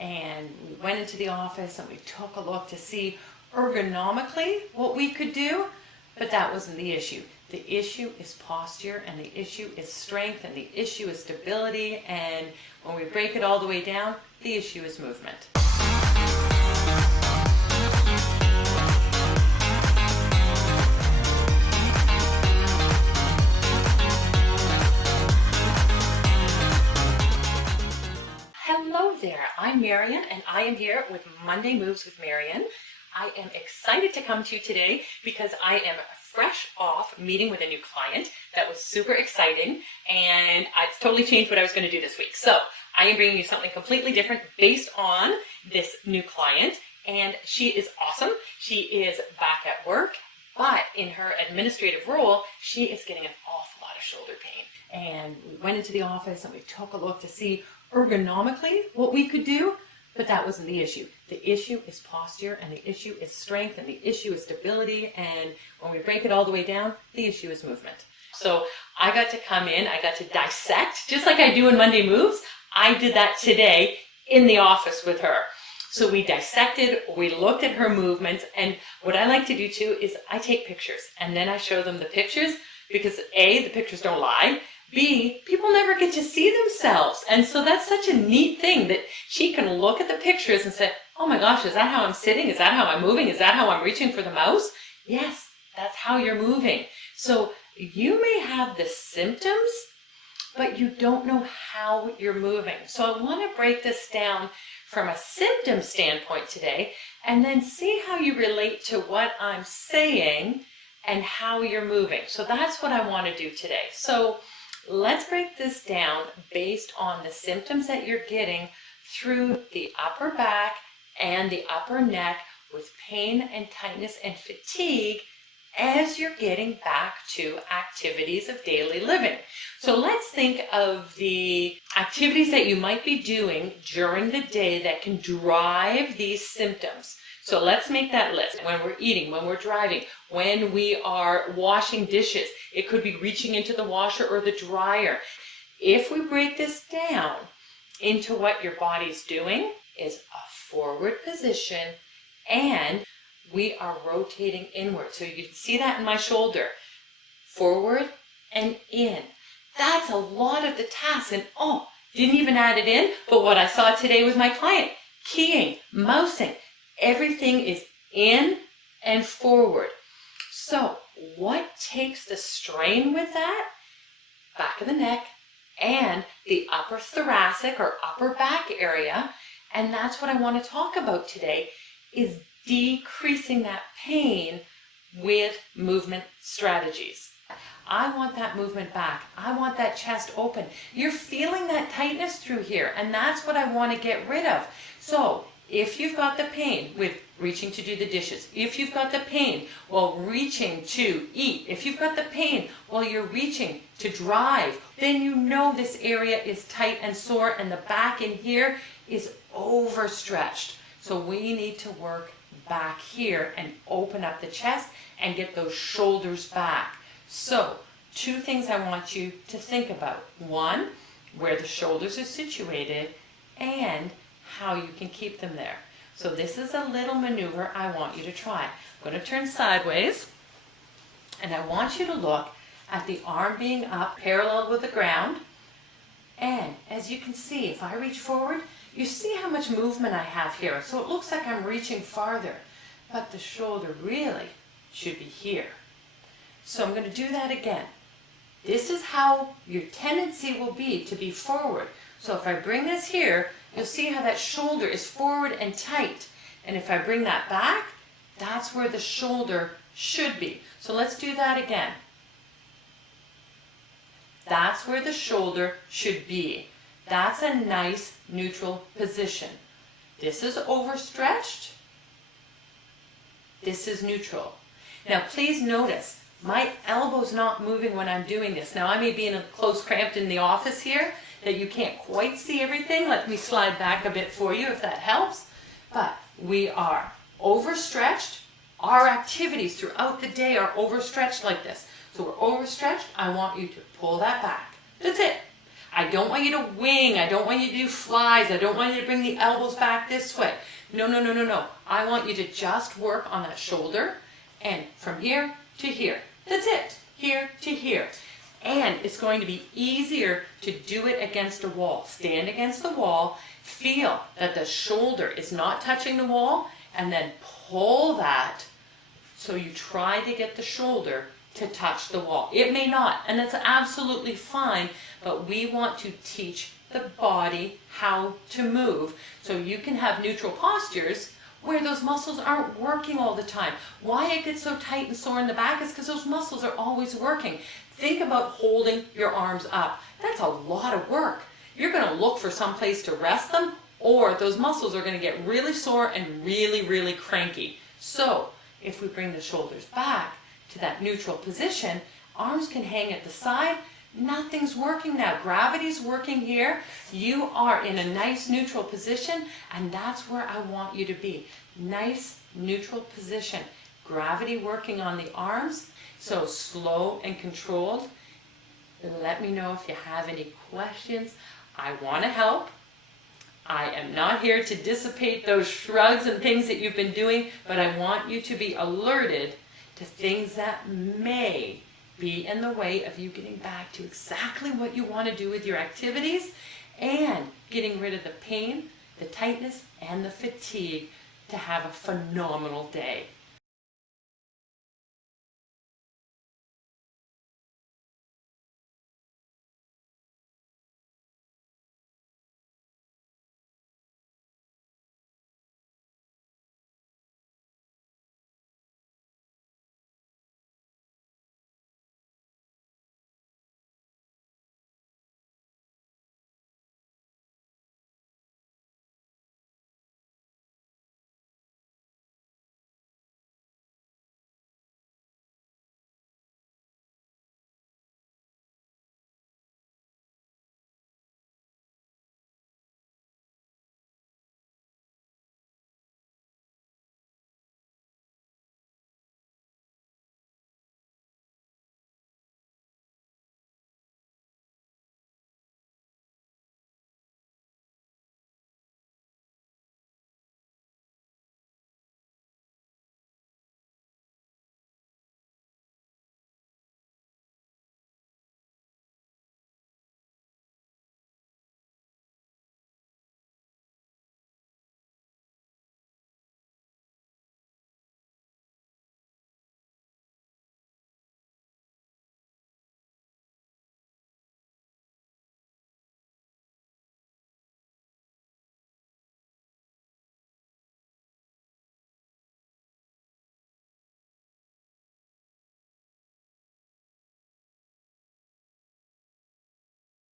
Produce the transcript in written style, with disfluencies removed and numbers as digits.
and we went into the office and we took a look to see ergonomically what we could do, but that wasn't the issue. The issue is posture, and the issue is strength, and the issue is stability, and when we break it all the way down, the issue is movement. Hello there, I'm Marian, and I am here with Monday Moves with Marian. I am excited to come to you today because I am fresh off meeting with a new client. That was super exciting, and it's totally changed what I was going to do this week. So I am bringing you something completely different based on this new client, and she is awesome. She is back at work, but in her administrative role, she is getting an awful lot of shoulder pain. And we went into the office and we took a look to see ergonomically what we could do, but that wasn't the issue. The issue is posture, and the issue is strength, and the issue is stability, and when we break it all the way down, the issue is movement. So I got to come in, I got to dissect, just like I do in Monday Moves. I did that today in the office with her. So we dissected, we looked at her movements, and what I like to do too is I take pictures, and then I show them the pictures, because A, the pictures don't lie, B, people never get to see themselves. And so that's such a neat thing that she can look at the pictures and say, oh my gosh, is that how I'm sitting? Is that how I'm moving? Is that how I'm reaching for the mouse? Yes, that's how you're moving. So you may have the symptoms, but you don't know how you're moving. So I want to break this down from a symptom standpoint today, and then see how you relate to what I'm saying and how you're moving. So that's what I want to do today. So let's break this down based on the symptoms that you're getting through the upper back and the upper neck with pain and tightness and fatigue as you're getting back to activities of daily living. So let's think of the activities that you might be doing during the day that can drive these symptoms. So let's make that list. When we're eating, when we're driving, when we are washing dishes, it could be reaching into the washer or the dryer. If we break this down into what your body's doing is a forward position, and we are rotating inward. So you can see that in my shoulder, forward and in. That's a lot of the tasks, and didn't even add it in, but what I saw today with my client, keying, mousing, everything is in and forward. So what takes the strain with that? Back of the neck and the upper thoracic or upper back area. And that's what I want to talk about today, is decreasing that pain with movement strategies. I want that movement back. I want that chest open. You're feeling that tightness through here, and that's what I want to get rid of. So if you've got the pain with reaching to do the dishes, if you've got the pain while reaching to eat, if you've got the pain while you're reaching to drive, then you know this area is tight and sore, and the back in here is overstretched. So we need to work back here and open up the chest and get those shoulders back. So two things I want you to think about. One, where the shoulders are situated, and how you can keep them there. So this is a little maneuver I want you to try. I'm going to turn sideways, and I want you to look at the arm being up parallel with the ground. And as you can see, if I reach forward, you see how much movement I have here. So it looks like I'm reaching farther, but the shoulder really should be here. So I'm going to do that again. This is how your tendency will be to be forward. So if I bring this here, you'll see how that shoulder is forward and tight. And if I bring that back, that's where the shoulder should be. So let's do that again. That's where the shoulder should be. That's a nice neutral position. This is overstretched. This is neutral. Now please notice, my elbow's not moving when I'm doing this. Now I may be in a close cramped in the office here that you can't quite see everything. Let me slide back a bit for you if that helps. But we are overstretched. Our activities throughout the day are overstretched like this. So we're overstretched. I want you to pull that back. That's it. I don't want you to wing. I don't want you to do flies. I don't want you to bring the elbows back this way. No, no, no, no, no. I want you to just work on that shoulder and from here to here. That's it. Here to here. And it's going to be easier to do it against a wall. Stand against the wall. Feel that the shoulder is not touching the wall, and then pull that so you try to get the shoulder to touch the wall. It may not, and that's absolutely fine, but we want to teach the body how to move so you can have neutral postures where those muscles aren't working all the time. Why it gets so tight and sore in the back is because those muscles are always working. Think about holding your arms up. That's a lot of work. You're going to look for some place to rest them, or those muscles are going to get really sore and really, really cranky. So if we bring the shoulders back to that neutral position, arms can hang at the side. Nothing's working now. Gravity's working here. You are in a nice neutral position, and that's where I want you to be. Nice neutral position. Gravity working on the arms. So slow and controlled. Let me know if you have any questions. I want to help. I am not here to dissipate those shrugs and things that you've been doing, but I want you to be alerted to things that may be in the way of you getting back to exactly what you want to do with your activities and getting rid of the pain, the tightness, and the fatigue to have a phenomenal day.